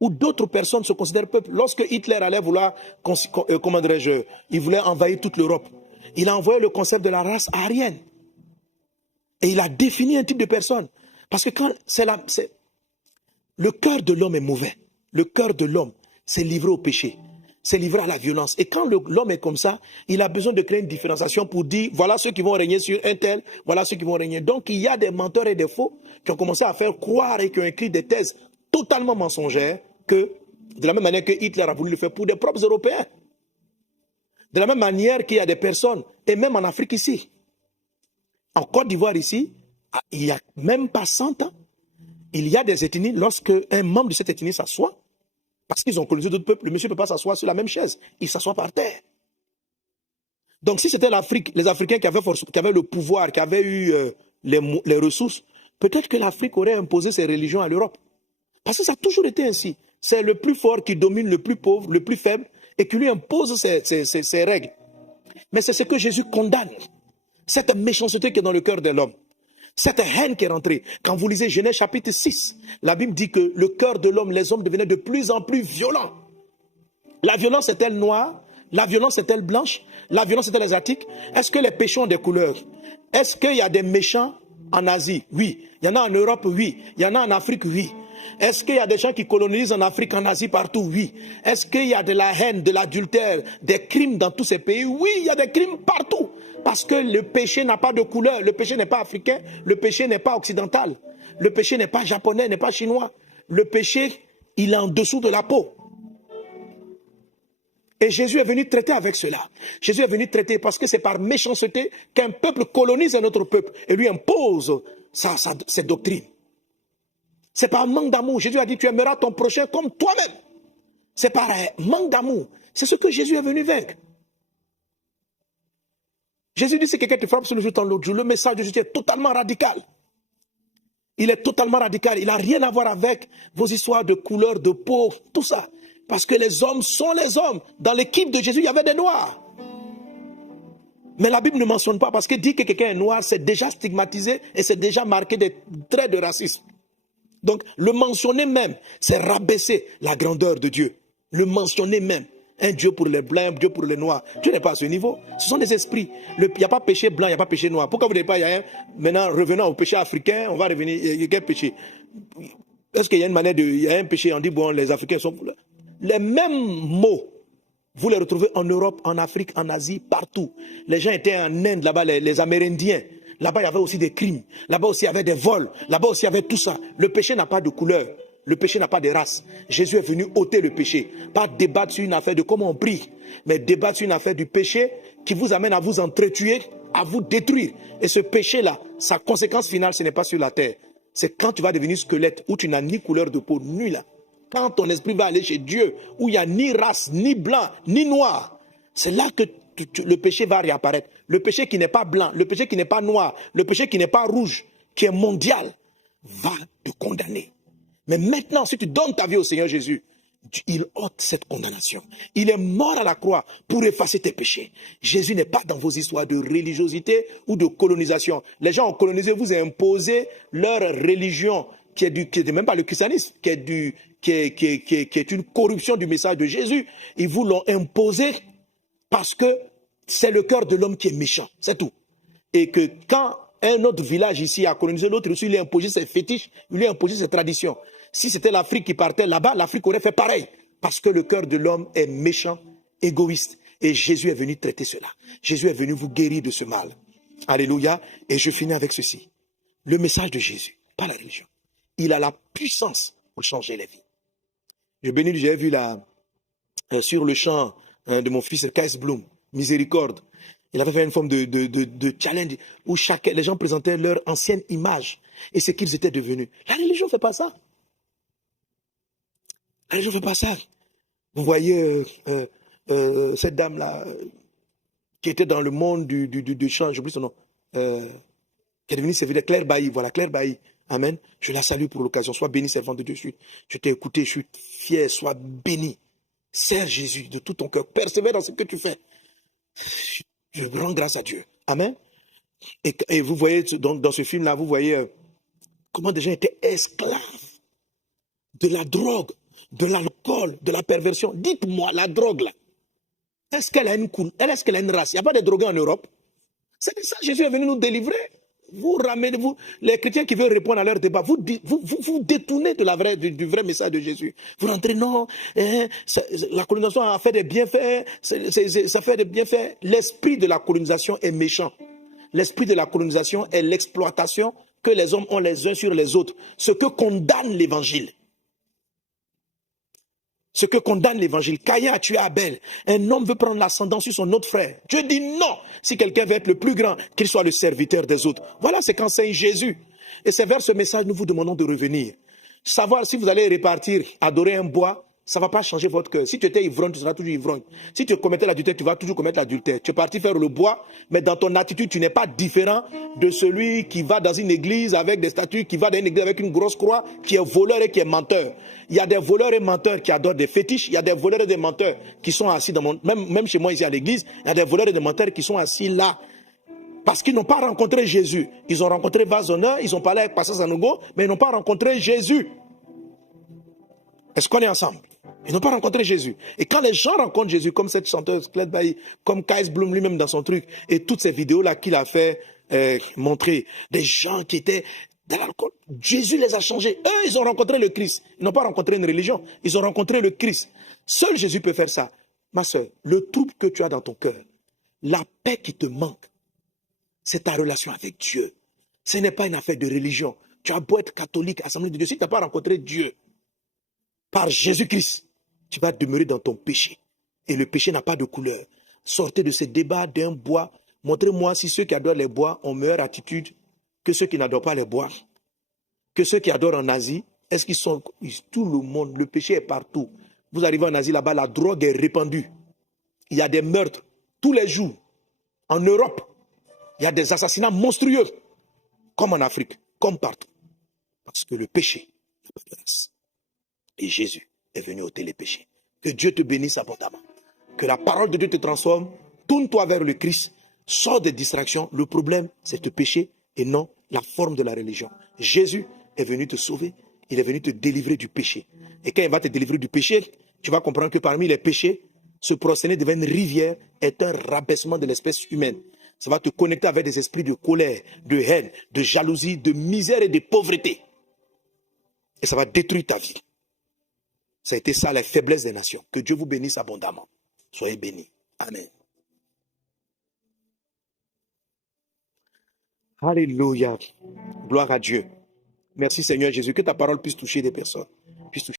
où d'autres personnes se considèrent peuple. Lorsque Hitler allait vouloir, comment dirais-je, il voulait envahir toute l'Europe, il a envoyé le concept de la race aryenne. Et il a défini un type de personne. Parce que quand le cœur de l'homme est mauvais. Le cœur de l'homme s'est livré au péché. C'est livré à la violence. Et quand l'homme est comme ça, il a besoin de créer une différenciation pour dire, voilà ceux qui vont régner sur un tel, voilà ceux qui vont régner. Donc il y a des menteurs et des faux qui ont commencé à faire croire et qui ont écrit des thèses totalement mensongères que, de la même manière que Hitler a voulu le faire pour des propres Européens. De la même manière qu'il y a des personnes, et même en Afrique ici, en Côte d'Ivoire ici, il n'y a même pas 100 ans, il y a des ethnies, lorsque un membre de cette ethnie s'assoit, parce qu'ils ont colonisé d'autres peuples, le monsieur ne peut pas s'asseoir sur la même chaise, il s'assoit par terre. Donc si c'était l'Afrique, les Africains qui avaient le pouvoir, qui avaient eu les ressources, peut-être que l'Afrique aurait imposé ses religions à l'Europe. Parce que ça a toujours été ainsi. C'est le plus fort qui domine le plus pauvre, le plus faible, et qui lui impose ses règles. Mais c'est ce que Jésus condamne. Cette méchanceté qui est dans le cœur de l'homme. Cette haine qui est rentrée. Quand vous lisez Genèse chapitre 6, la Bible dit que le cœur de l'homme, les hommes devenaient de plus en plus violents. La violence est-elle noire? La violence est-elle blanche? La violence est-elle asiatique? Est-ce que les péchés ont des couleurs? Est-ce qu'il y a des méchants en Asie? Oui. Il y en a en Europe? Oui. Il y en a en Afrique? Oui. Est-ce qu'il y a des gens qui colonisent en Afrique, en Asie, partout? Oui. Est-ce qu'il y a de la haine, de l'adultère, des crimes dans tous ces pays? Oui, il y a des crimes partout. Parce que le péché n'a pas de couleur. Le péché n'est pas africain. Le péché n'est pas occidental. Le péché n'est pas japonais, n'est pas chinois. Le péché, il est en dessous de la peau. Et Jésus est venu traiter avec cela. Jésus est venu traiter parce que c'est par méchanceté qu'un peuple colonise un autre peuple et lui impose ses doctrines. C'est par manque d'amour. Jésus a dit, tu aimeras ton prochain comme toi-même. C'est par manque d'amour. C'est ce que Jésus est venu vaincre. Jésus dit, si quelqu'un te frappe sur le jour, l'autre jour, le message de Jésus est totalement radical. Il est totalement radical. Il n'a rien à voir avec vos histoires de couleur, de peau, tout ça. Parce que les hommes sont les hommes. Dans l'équipe de Jésus, il y avait des noirs. Mais la Bible ne mentionne pas, parce que dire que quelqu'un est noir, c'est déjà stigmatisé et c'est déjà marqué des traits de racisme. Donc, le mentionner même, c'est rabaisser la grandeur de Dieu. Le mentionner même. Un Dieu pour les blancs, un Dieu pour les noirs. Dieu n'est pas à ce niveau. Ce sont des esprits. Il n'y a pas péché blanc, il n'y a pas péché noir. Pourquoi vous ne dites pas, maintenant, revenons au péché africain, on va revenir, il y a quel péché? Est-ce qu'il y a une manière de, il y a un péché, on dit, bon, les Africains sont... Les mêmes mots, vous les retrouvez en Europe, en Afrique, en Asie, partout. Les gens étaient en Inde, là-bas, les Amérindiens. Là-bas, il y avait aussi des crimes. Là-bas aussi, il y avait des vols. Là-bas aussi, il y avait tout ça. Le péché n'a pas de couleur. Le péché n'a pas de race. Jésus est venu ôter le péché. Pas débattre sur une affaire de comment on prie, mais débattre sur une affaire du péché qui vous amène à vous entretuer, à vous détruire. Et ce péché-là, sa conséquence finale, ce n'est pas sur la terre. C'est quand tu vas devenir squelette, où tu n'as ni couleur de peau, ni là. Quand ton esprit va aller chez Dieu, où il n'y a ni race, ni blanc, ni noir, c'est là que le péché va réapparaître. Le péché qui n'est pas blanc, le péché qui n'est pas noir, le péché qui n'est pas rouge, qui est mondial, va te condamner. Mais maintenant, si tu donnes ta vie au Seigneur Jésus, il ôte cette condamnation. Il est mort à la croix pour effacer tes péchés. Jésus n'est pas dans vos histoires de religiosité ou de colonisation. Les gens ont colonisé, vous imposé leur religion, qui est même pas le christianisme, qui est une corruption du message de Jésus. Ils vous l'ont imposé parce que c'est le cœur de l'homme qui est méchant, c'est tout. Et que quand un autre village ici a colonisé l'autre, il lui a imposé ses fétiches, il lui a imposé ses traditions. Si c'était l'Afrique qui partait là-bas, l'Afrique aurait fait pareil. Parce que le cœur de l'homme est méchant, égoïste. Et Jésus est venu traiter cela. Jésus est venu vous guérir de ce mal. Alléluia. Et je finis avec ceci. Le message de Jésus, pas la religion. Il a la puissance pour changer les vies. J'ai vu sur le chant de mon fils Kais Bloom, Miséricorde. Il avait fait une forme de challenge où les gens présentaient leur ancienne image et ce qu'ils étaient devenus. La religion ne fait pas ça. La religion ne fait pas ça. Vous voyez cette dame-là qui était dans le monde du chant, j'oublie son nom, qui est devenue serviteur, Claire Bailly. Voilà, Claire Bailly. Amen. Je la salue pour l'occasion. Sois béni, servante de Dieu. Je t'ai écouté, je suis fier. Sois béni. Sers Jésus de tout ton cœur. Persévère dans ce que tu fais. Je rends grâce à Dieu. Amen. Et vous voyez, dans ce film-là, vous voyez comment des gens étaient esclaves de la drogue, de l'alcool, de la perversion. Dites-moi, la drogue là, est-ce qu'elle a une race? Il n'y a pas de drogués en Europe. C'est de ça que Jésus est venu nous délivrer. Vous ramenez, les chrétiens qui veulent répondre à leur débat, vous détournez du vrai message de Jésus. Vous rentrez, non, la colonisation a fait des bienfaits, ça fait des bienfaits. L'esprit de la colonisation est méchant. L'esprit de la colonisation est l'exploitation que les hommes ont les uns sur les autres. Ce que condamne l'évangile. Ce que condamne l'évangile. Caïn a tué Abel. Un homme veut prendre l'ascendant sur son autre frère. Dieu dit non. Si quelqu'un veut être le plus grand, qu'il soit le serviteur des autres. Voilà ce qu'enseigne Jésus. Et c'est vers ce message que nous vous demandons de revenir. Savoir si vous allez répartir, adorer un bois, ça ne va pas changer votre cœur. Si tu étais ivrogne, tu seras toujours ivrogne. Si tu commettais l'adultère, tu vas toujours commettre l'adultère. Tu es parti faire le bois, mais dans ton attitude, tu n'es pas différent de celui qui va dans une église avec des statues, qui va dans une église avec une grosse croix, qui est voleur et qui est menteur. Il y a des voleurs et menteurs qui adorent des fétiches. Il y a des voleurs et des menteurs qui sont assis même chez moi ici à l'église, il y a des voleurs et des menteurs qui sont assis là. Parce qu'ils n'ont pas rencontré Jésus. Ils ont rencontré Vazona, ils ont parlé avec Pastor Sanogo, mais ils n'ont pas rencontré Jésus. Est-ce qu'on est ensemble? Ils n'ont pas rencontré Jésus. Et quand les gens rencontrent Jésus, comme cette chanteuse, Claire Bailly, comme Kais Bloom lui-même dans son truc, et toutes ces vidéos-là qu'il a fait montrer, des gens qui étaient dans l'alcool, Jésus les a changés. Eux, ils ont rencontré le Christ. Ils n'ont pas rencontré une religion. Ils ont rencontré le Christ. Seul Jésus peut faire ça. Ma soeur, le trouble que tu as dans ton cœur, la paix qui te manque, c'est ta relation avec Dieu. Ce n'est pas une affaire de religion. Tu as beau être catholique, Assemblée de Dieu, si tu n'as pas rencontré Dieu par Jésus-Christ, tu vas demeurer dans ton péché. Et le péché n'a pas de couleur. Sortez de ce débat d'un bois. Montrez-moi si ceux qui adorent les bois ont meilleure attitude que ceux qui n'adorent pas les bois. Que ceux qui adorent en Asie, est-ce qu'ils sont... Tout le monde, le péché est partout. Vous arrivez en Asie, là-bas, la drogue est répandue. Il y a des meurtres tous les jours. En Europe, il y a des assassinats monstrueux. Comme en Afrique, comme partout. Parce que le péché n'a pas de race. Et Jésus est venu ôter les péchés. Que Dieu te bénisse abondamment. Que la parole de Dieu te transforme. Tourne-toi vers le Christ. Sors des distractions. Le problème, c'est le péché et non la forme de la religion. Jésus est venu te sauver. Il est venu te délivrer du péché. Et quand il va te délivrer du péché, tu vas comprendre que parmi les péchés, se prosterner devant une rivière est un rabaissement de l'espèce humaine. Ça va te connecter avec des esprits de colère, de haine, de jalousie, de misère et de pauvreté. Et ça va détruire ta vie. Ça a été ça, la faiblesse des nations. Que Dieu vous bénisse abondamment. Soyez bénis. Amen. Alléluia. Gloire à Dieu. Merci Seigneur Jésus. Que ta parole puisse toucher des personnes. Puisse toucher